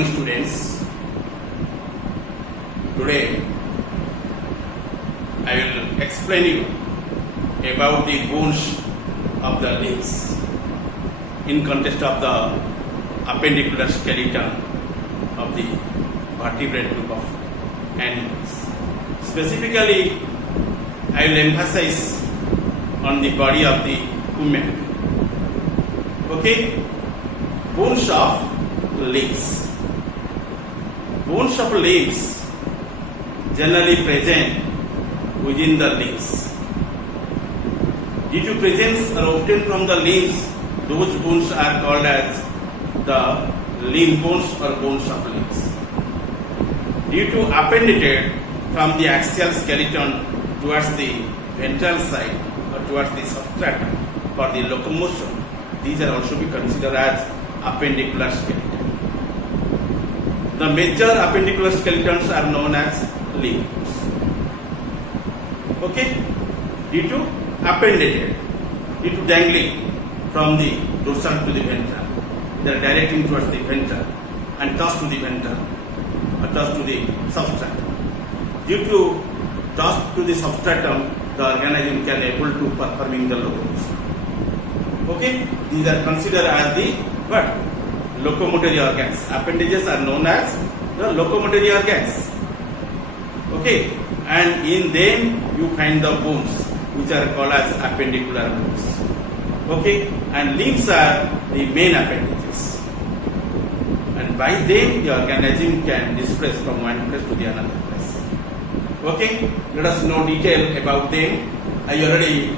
morning, students. Today I will explain you about the bones of the limbs in context of the appendicular skeleton of the vertebrate group of animals. Specifically, I will emphasize on the body of the human. Okay, bones of limbs. Bones of limbs generally present within the limbs. Due to presence or obtained from the limbs, those bones are called as the limb bones or bones of limbs. Due to appendated from the axial skeleton towards the ventral side or towards the substratum for the locomotion, these are also be considered as appendicular skeleton. The major appendicular skeletons are known as limb bones. Okay? Due to appendated, due to dangling from the dorsal to the ventral, they are directing towards the ventral and tossed to the ventral or tossed to the substratum. Due to tossed to the substratum, the organism can able to performing the locomotion. Okay? These are considered as the what? Locomotory organs. Appendages are known as the locomotory organs. Okay? And in them you find the bones, which are called as appendicular bones. Okay? And limbs are the main appendages. And by them the organism can displace from one place to the another place. Okay? Let us know detail about them. I already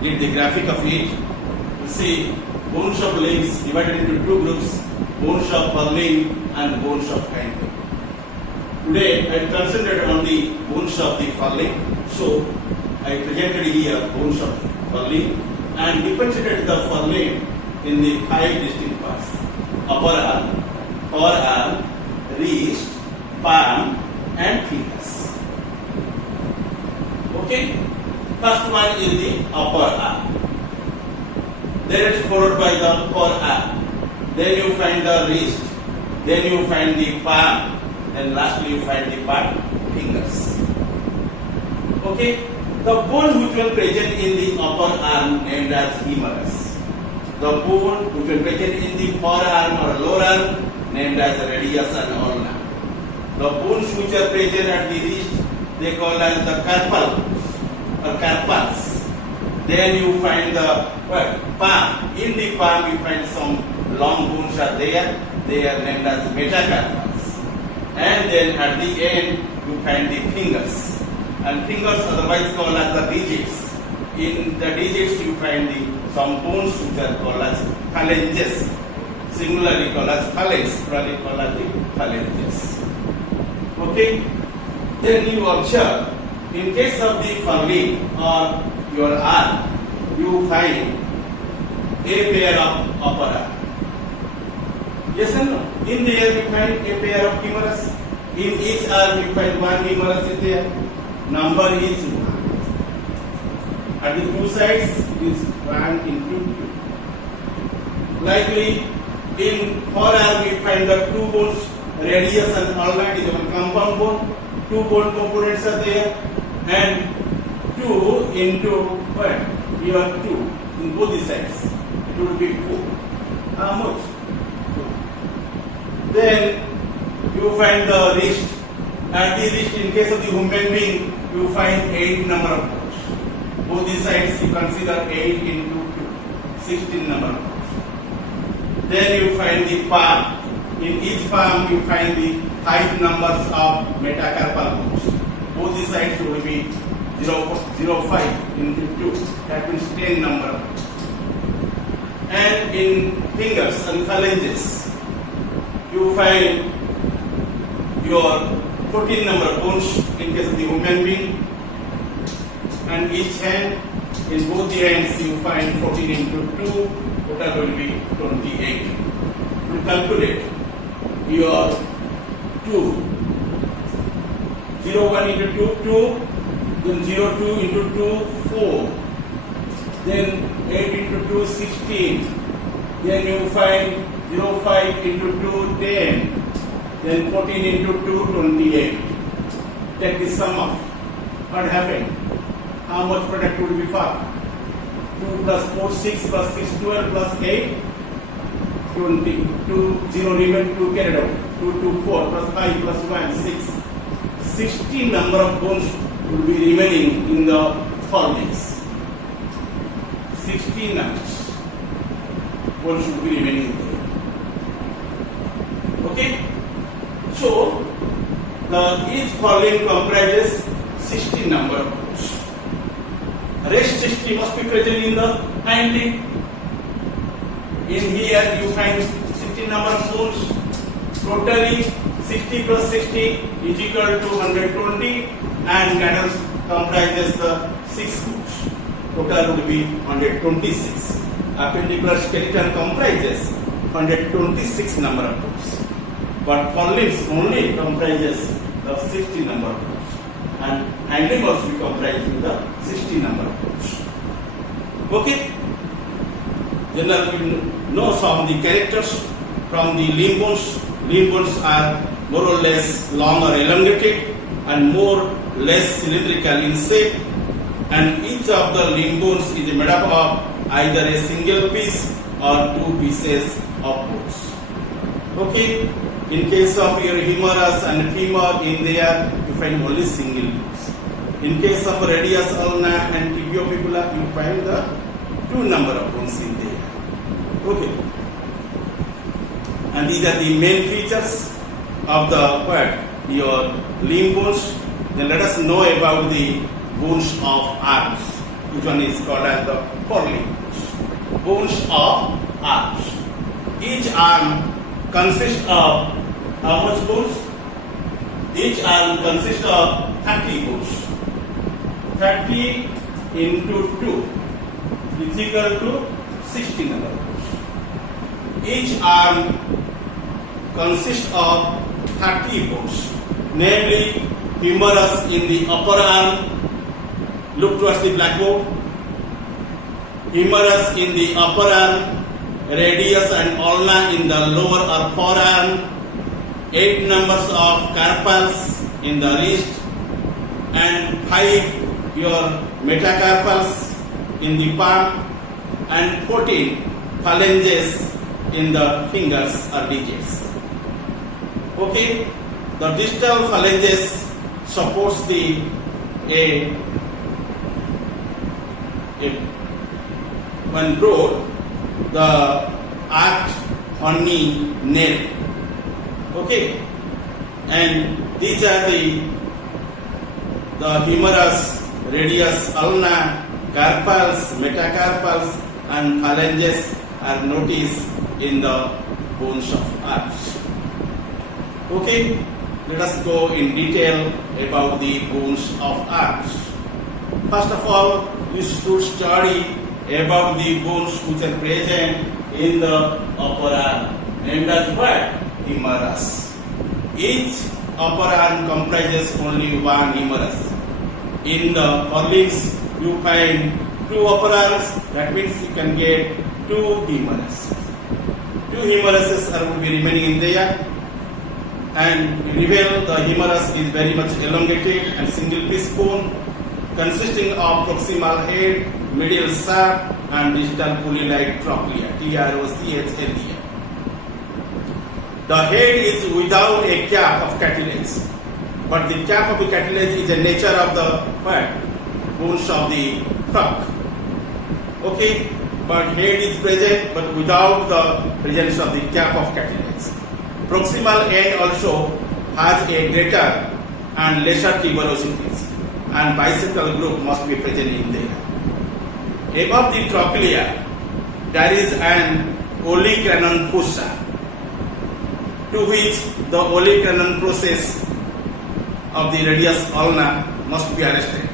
did the graphic of it. You see, bones of limbs divided into two groups, bones of purlin and bones of hindwing. Today I concentrated on the bones of the purlin. So I presented here bones of purlin and differentiated the purlin in the 5 distinct parts: upper arm, forearm, wrist, palm and fingers. Okay? First one is the upper arm. Then it is followed by the forearm. Then you find the wrist. Then you find the palm. And lastly you find the fingers. Okay? The bone which will present in the upper arm named as humerus. The bone which will present in the forearm or lower arm named as radius and ulna. The bones which are present at the wrist they call as the carpal or carpals. Then you find the palm. In the palm you find some long bones are there. They are named as metacarpals. And then at the end you find the fingers. And fingers otherwise called as the digits. In the digits you find some bones which are called as phalanges. Singularly called as phalanx, plurally called as the phalanges. Okay? Then you observe, in case of the purlin or your arm, you find a pair of upper arm. Yes and no? In there you find a pair of humerus. In each arm you find one humerus is there. Number is 1. At the two sides is 1 into 2. Likely in forearm you find the two bones, radius and ulna is one compound bone. Two bone components are there. And 2 into what? You have 2 in both the sides. It will be 4. How much? 2. Then you find the wrist. At the wrist, in case of the human being, you find 8 number of bones. Both the sides you consider 8 into 2, 16 number of bones. Then you find the palm. In each palm you find the 5 numbers of metacarpal bones. Both the sides will be 0.05 into 2. That means 10 number of bones. And in fingers and phalanges, you find your 14 number of bones in case of the human being. And each hand, in both the hands, you find 14 into 2. Total will be 28. To calculate your 2. 0, 1 into 2, 2. Then 0, 2 into 2, 4. Then 8 into 2, 16. Then you find 0, 5 into 2, 10. Then 14 into 2, 28. Take the sum of what happened. How much product would be 5? 2 plus 4, 6 plus 6, 12 plus 8, 20. 2, 0 remain, 2 carried out. 2, 2, 4 plus 5 plus 1, 6. 60 number of bones will be remaining in the forelimbs. 60 numbers. Bones should be remaining there. Okay? So, each forelimb comprises 60 number of bones. Rest 60 must be present in the hind limb. In here you find 60 number of bones. Totally 60 plus 60 is equal to 120, and cattle comprises the 6 bones. Total would be 126. Appendicular skeleton comprises 126 number of bones. But forelimbs only comprises the 60 number of bones. And hind limb also comprises the 60 number of bones. Okay? Then we know some of the characters from the limb bones. Limb bones are more or less long or elongated and more or less cylindrical in shape, and each of the limb bones is made up of either a single piece or 2 pieces of bones. Okay, in case of your humerus and femur, in there you find only single bones. In case of radius ulna and tibiofibula, you find the 2 number of bones in there. Okay. And these are the main features of the your limb bones. Then let us know about the bones of arms. Which one is called as the forelimb bones. Bones of arms. Each arm consists of how much bones? Each arm consists of 30 bones. 30 into 2 is equal to 60 number of bones. Each arm consists of 30 bones, namely humerus in the upper arm. Look towards the blackboard. Humerus in the upper arm, radius and ulna in the lower or forearm, 8 numbers of carpals in the wrist, and 5 your metacarpals in the palm, and 14 phalanges in the fingers or digits. Okay, the distal phalanges supports the when broad, the arched horny nail. Okay, and these are the humerus, radius, ulna, carpals, metacarpals, and phalanges are noticed in the bones of arms. Okay, let us go in detail about the bones of arms. First of all, we should study about the bones which are present in the upper arm, named as what? Humerus. Each upper arm comprises only one humerus. In the forelimbs, you find 2 upper arms, that means you can get 2 humerus. 2 humeruses will be remaining in there, and we reveal the humerus is very much elongated and single piece bone consisting of proximal head, medial shaft, and distal pulley-like trochlea, TROCHLEA. The head is without a cap of cartilage, but the cap of the cartilage is the nature of the bones of the trunk. Okay, but head is present but without the presence of the cap of cartilage. Proximal end also has a greater and lesser tuberosities, and bicephal group must be present in there. Above the trochlea, there is an olecranon fossa, to which the olecranon process of the radius ulna must be arrested.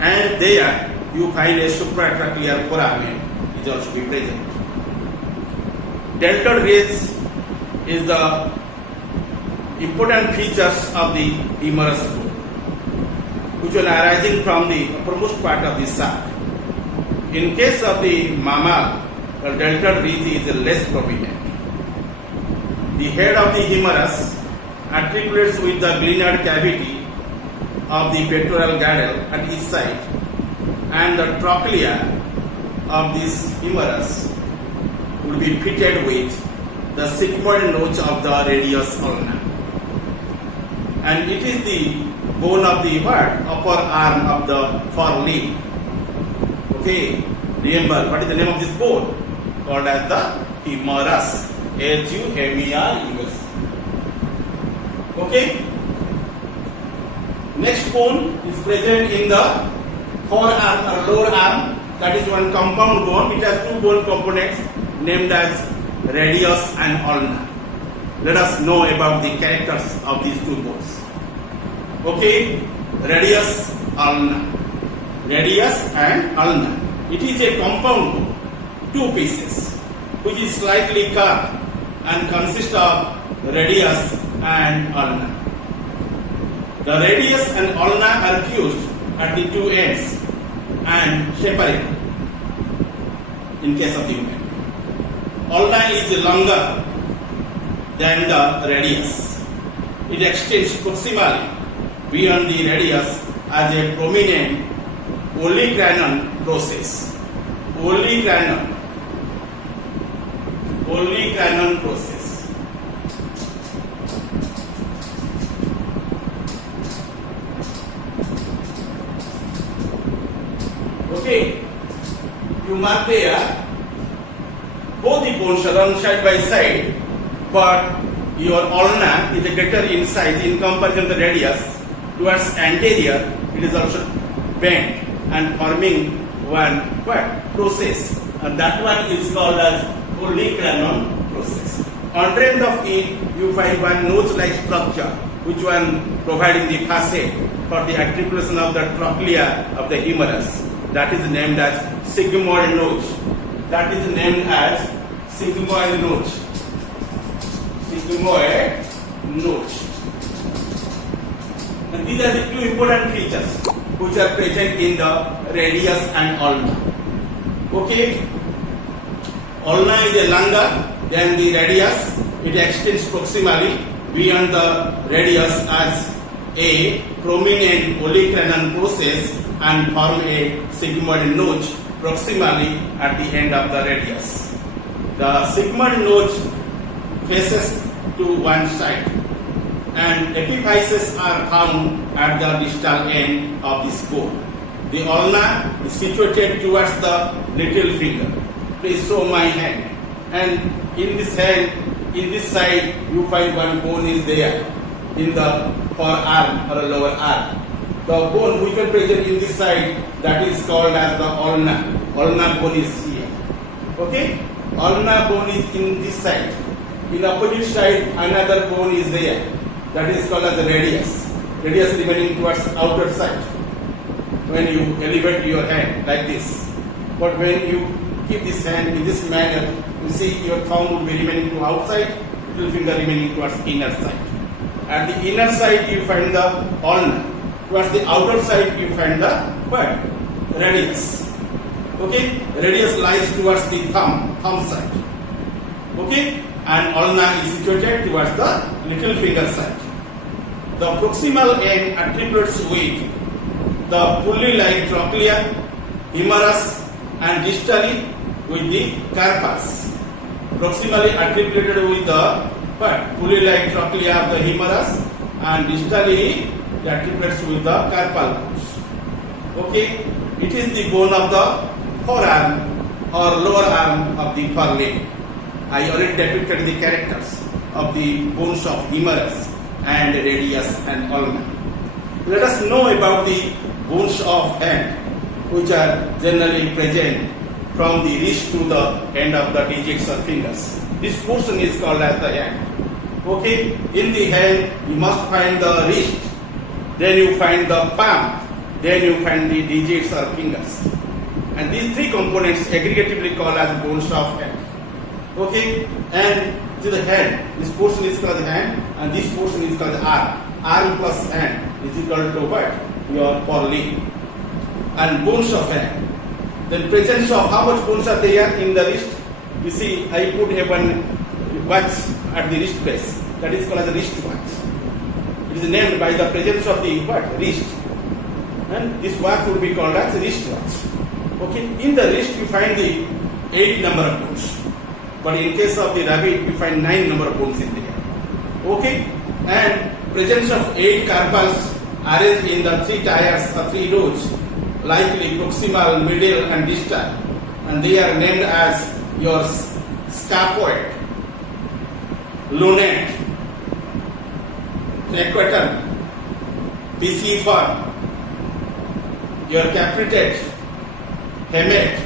And there you find a supratracheal foramen is also be present. Deltoid ridge is the important features of the humerus bone, which are arising from the uppermost part of the sac. In case of the mammal, the deltoid ridge is less prominent. the head of the humerus articulates with the glenoid cavity of the pectoral girdle at each side, and the trochlea of this humerus would be fitted with the sigmoid notch of the radius ulna. And it is the bone of the what? Upper arm of the forelimb. Okay, remember what is the name of this bone? Called as the humerus. Humerus. Okay. Next bone is present in the forearm or lower arm. That is one compound bone. It has two bone components named as radius and ulna. Let us know about the characters of these two bones. Okay, radius, ulna. Radius and ulna. It is a compound bone, two pieces, which is slightly curved and consists of radius and ulna. The radius and ulna are fused at the two ends and separate in case of the human. Ulna is longer than the radius. It extends proximally beyond the radius as a prominent olecranon process. Olecranon process. Okay, you mark there both the bones are run side by side, but your ulna is a greater in size in comparison to the radius. Towards anterior, it is also bent and forming one process, and that one is called as olecranon process. Underneath of it, you find one notch-like structure, which one providing the facet for the articulation of the trochlea of the humerus. That is named as sigmoid notch. That is named as sigmoid notch. Sigmoid notch. And these are the two important features which are present in the radius and ulna. Okay, ulna is a longer than the radius. It extends proximally beyond the radius as a prominent olecranon process and form a sigmoid notch proximally at the end of the radius. The sigmoid notch faces to one side, and epiphyses are found at the distal end of this bone. The ulna is situated towards the little finger. Please show my hand. And in this hand, in this side, you find one bone is there in the forearm or lower arm. The bone which is present in this side, that is called as the ulna. Ulna bone is here. Okay? Ulna bone is in this side. In the opposite side, another bone is there. That is called as the radius. Radius remaining towards outer side. When you elevate your hand like this. But when you keep this hand in this manner, you see your thumb will be remaining to outside, little finger remaining towards inner side. At the inner side, you find the ulna. Towards the outer side, you find the what? Radius. Okay? Radius lies towards the thumb side. Okay? And ulna is situated towards the little finger side. The proximal end articulates with the pulley-like trochlea, humerus, and distally with the carpus. Proximally articulated with the pulley-like trochlea of the humerus, and distally it articulates with the carpal bones. Okay, it is the bone of the forearm or lower arm of the forelimb. I already depicted the characters of the bones of humerus and radius and ulna. Let us know about the bones of hand, which are generally present from the wrist to the end of the digits or fingers. This portion is called as the hand. Okay, in the hand you must find the wrist, then you find the palm, then you find the digits or fingers. And these three components aggregatively called as bones of hand. Okay, and to the hand, this portion is called the hand, and this portion is called the arm. Arm plus hand is equal to what? Your forelimb. And bones of hand. The presence of how much bones are there in the wrist? You see, I put a one watch at the wrist base. That is called as a wrist watch. It is named by the presence of the what? Wrist. And this watch would be called as a wrist watch. Okay. In the wrist you find the 8 number of bones. But in case of the rabbit you find 9 number of bones in there. Okay. And presence of 8 carpals arranged in the 3 tiers or 3 rows, likely proximal, middle and distal. And they are named as your scapuate, lunate, triquetrum, pisiform, your capitate, hemate,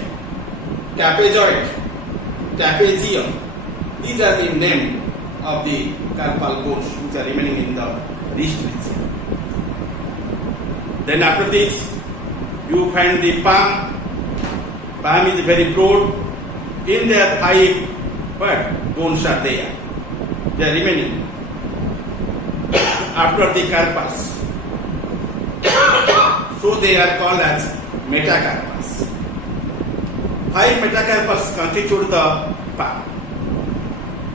trapezoid, trapezium. These are the name of the carpal bones which are remaining in the wrist region. Then after this, you find the palm. Palm is very broad. In their 5 bones are there. They are remaining. After the carpals. So they are called as metacarpals. 5 metacarpals constitute the palm.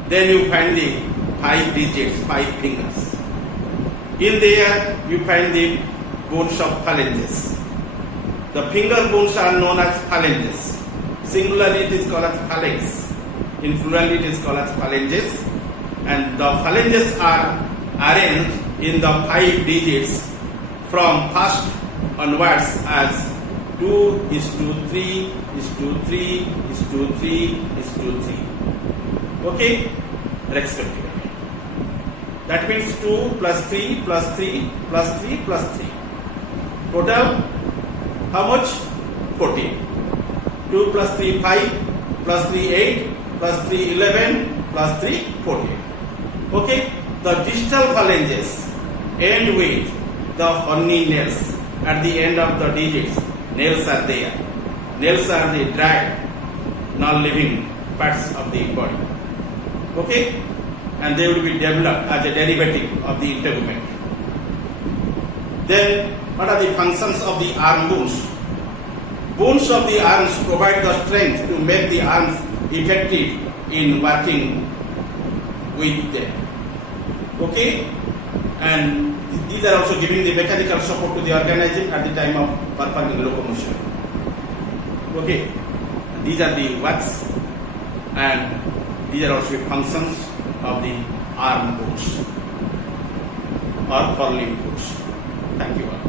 Then you find the 5 digits, 5 fingers. In there you find the bones of phalanges. The finger bones are known as phalanges. Singularly it is called as phalanx. In plural it is called as phalanges. And the phalanges are arranged in the 5 digits from first onwards as 2:3:3:3:3:3. Okay? Respectively. That means 2 plus 3 plus 3 plus 3 plus 3. Total, how much? 14. 2 plus 3, 5, plus 3, 8, plus 3, 11, plus 3, 14. Okay? The distal phalanges end with the horny nails at the end of the digits. Nails are there. Nails are the dried, non-living parts of the body. Okay? And they will be developed as a derivative of the integument. Then, what are the functions of the arm bones? Bones of the arms provide the strength to make the arms effective in working with them. Okay? And these are also giving the mechanical support to the organism at the time of performing locomotion. Okay? And these are the works and these are also functions of the arm bones or forelimb bones. Thank you all.